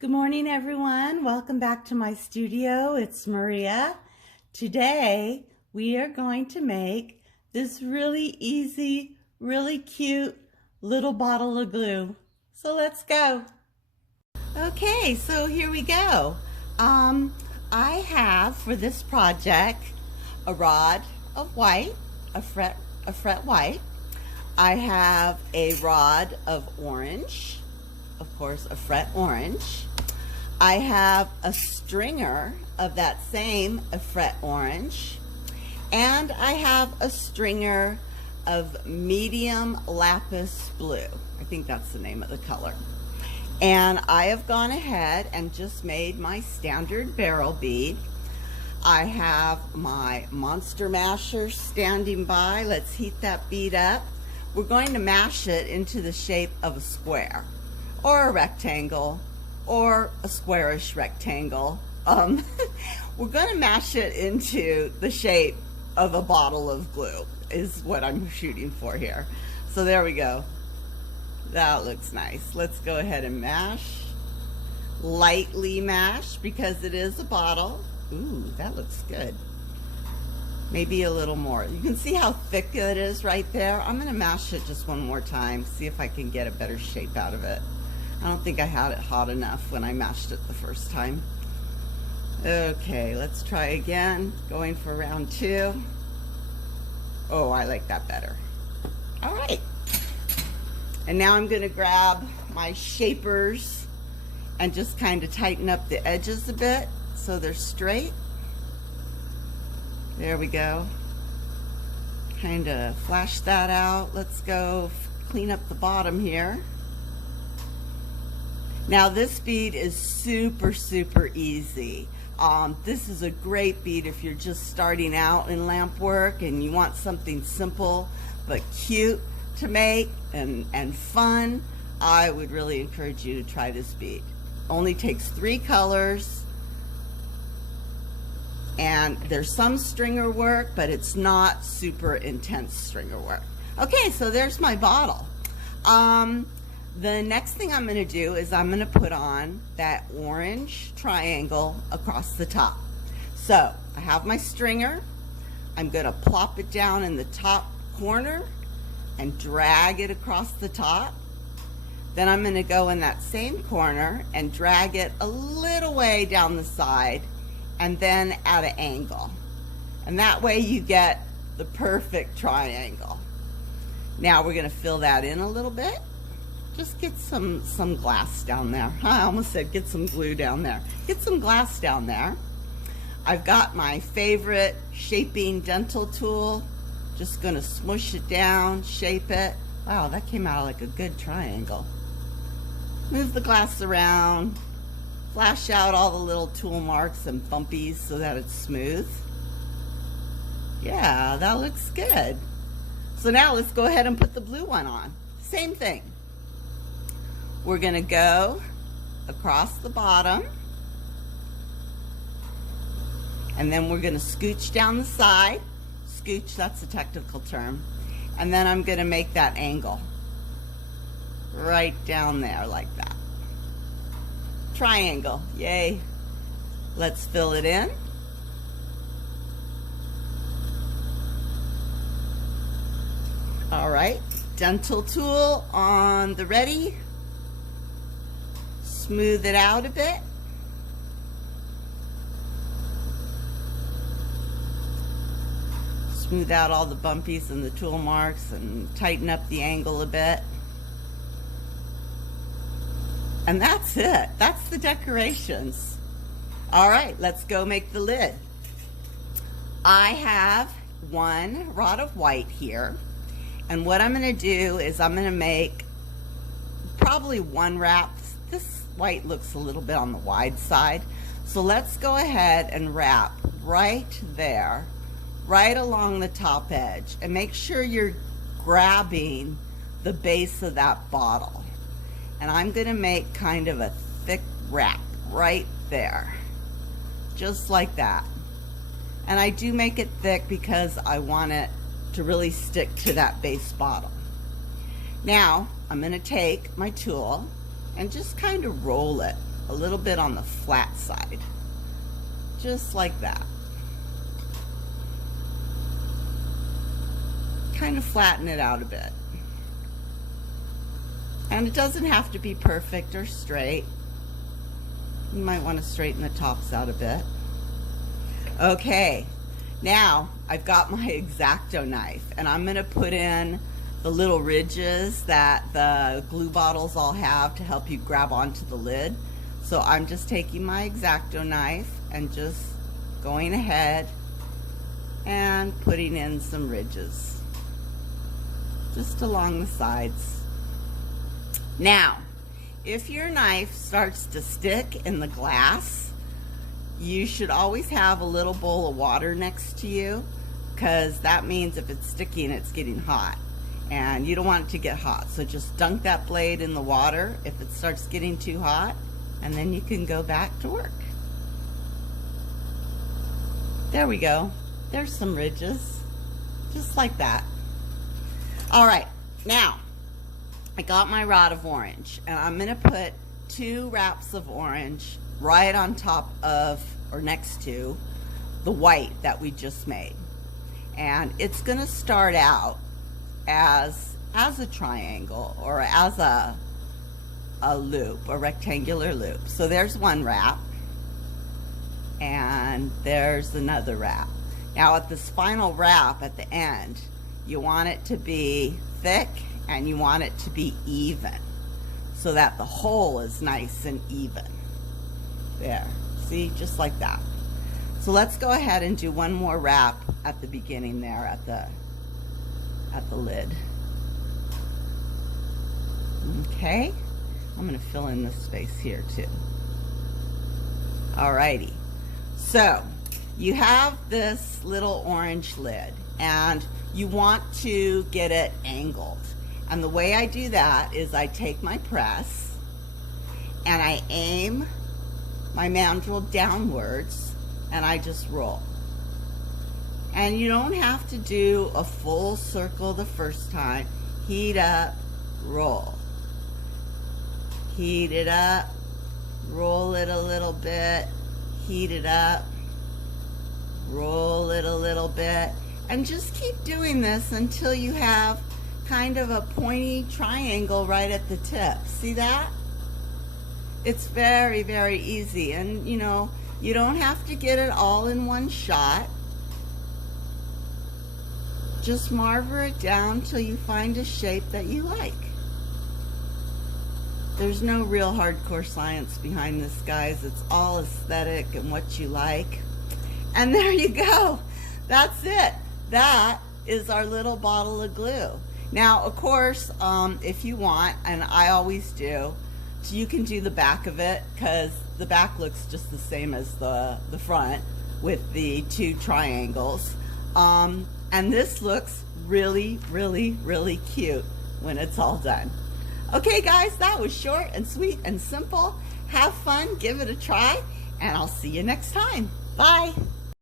Good morning, everyone. Welcome back to my studio. It's Maria. Today, we are going to make this really easy, really cute little bottle of glue. So let's go. Okay, so here we go. I have for this project a rod of white, a fret white. I have a rod of orange, of course, a fret orange. I have a stringer of that same fret orange, and I have a stringer of medium lapis blue. I think that's the name of the color. And I have gone ahead and just made my standard barrel bead. I have my monster masher standing by. Let's heat that bead up. We're going to mash it into the shape of a square or a rectangle or a squarish rectangle. We're going to mash it into the shape of a bottle of glue is what I'm shooting for here. So there we go. That looks nice. Let's go ahead and mash. Lightly mash because it is a bottle. Ooh, that looks good. Maybe a little more. You can see how thick it is right there. I'm going to mash it just one more time, see if I can get a better shape out of it. I don't think I had it hot enough when I mashed it the first time. Okay, let's try again. Going for round 2. Oh, I like that better. All right. And now I'm going to grab my shapers and just kind of tighten up the edges a bit so they're straight. There we go. Kind of flash that out. Let's go clean up the bottom here. Now this bead is super easy. This is a great bead if you're just starting out in lamp work and you want something simple but cute to make and fun. I would really encourage you to try this bead. Only takes 3 colors, and there's some stringer work, but it's not super intense stringer work. Okay, so there's my bottle. The next thing I'm going to do is I'm going to put on that orange triangle across the top. So I have my stringer. I'm going to plop it down in the top corner and drag it across the top. Then I'm going to go in that same corner and drag it a little way down the side and then at an angle. And that way you get the perfect triangle. Now we're going to fill that in a little bit. Just get some glass down there. I almost said get some glue down there. Get some glass down there. I've got my favorite shaping dental tool. Just gonna smush it down, shape it. Wow, that came out like a good triangle. Move the glass around, flash out all the little tool marks and bumpies so that it's smooth. Yeah, that looks good. So now let's go ahead and put the blue one on. Same thing. We're gonna go across the bottom, and then we're gonna scooch down the side. Scooch, that's a technical term. And then I'm gonna make that angle right down there like that. Triangle, yay. Let's fill it in. All right, dental tool on the ready. Smooth it out a bit. Smooth out all the bumpies and the tool marks and tighten up the angle a bit. And that's it. That's the decorations. All right, let's go make the lid. I have 1 rod of white here. And what I'm going to do is I'm going to make probably 1 wrap. This white looks a little bit on the wide side. So let's go ahead and wrap right there, right along the top edge, and make sure you're grabbing the base of that bottle. And I'm going to make kind of a thick wrap right there, just like that. And I do make it thick because I want it to really stick to that base bottle. Now I'm going to take my tool and just kind of roll it a little bit on the flat side, just like that. Kind of flatten it out a bit. And it doesn't have to be perfect or straight. You might want to straighten the tops out a bit. Okay, now I've got my X-Acto knife, and I'm going to put in the little ridges that the glue bottles all have to help you grab onto the lid. So I'm just taking my X-Acto knife and just going ahead and putting in some ridges just along the sides. Now, if your knife starts to stick in the glass, you should always have a little bowl of water next to you, because that means if it's sticking, it's getting hot. And you don't want it to get hot. So just dunk that blade in the water if it starts getting too hot, and then you can go back to work. There we go. There's some ridges, just like that. All right, now I got my rod of orange, and I'm gonna put 2 wraps of orange right on top of, or next to, the white that we just made. And it's gonna start out as a triangle, or as a loop, a rectangular loop. So there's one wrap, and there's another wrap. Now at this final wrap at the end, you want it to be thick and you want it to be even, so that the hole is nice and even. There, see, just like that. So let's go ahead and do one more wrap at the beginning there, at the lid. Okay, I'm gonna fill in this space here too. Alrighty, so you have this little orange lid, and you want to get it angled. And the way I do that is I take my press and I aim my mandrel downwards, and I just roll. And you don't have to do a full circle the first time. Heat up, roll. Heat it up, roll it a little bit, heat it up, roll it a little bit, and just keep doing this until you have kind of a pointy triangle right at the tip. See that? It's very, very easy, and you know, you don't have to get it all in one shot. Just marver it down till you find a shape that you like. There's no real hardcore science behind this, guys. It's all aesthetic and what you like. And there you go. That's it. That is our little bottle of glue. Now, of course, if you want, and I always do, so you can do the back of it, because the back looks just the same as the front with the 2 triangles. And this looks really, really, really cute when it's all done. Okay, guys, that was short and sweet and simple. Have fun, give it a try, and I'll see you next time. Bye.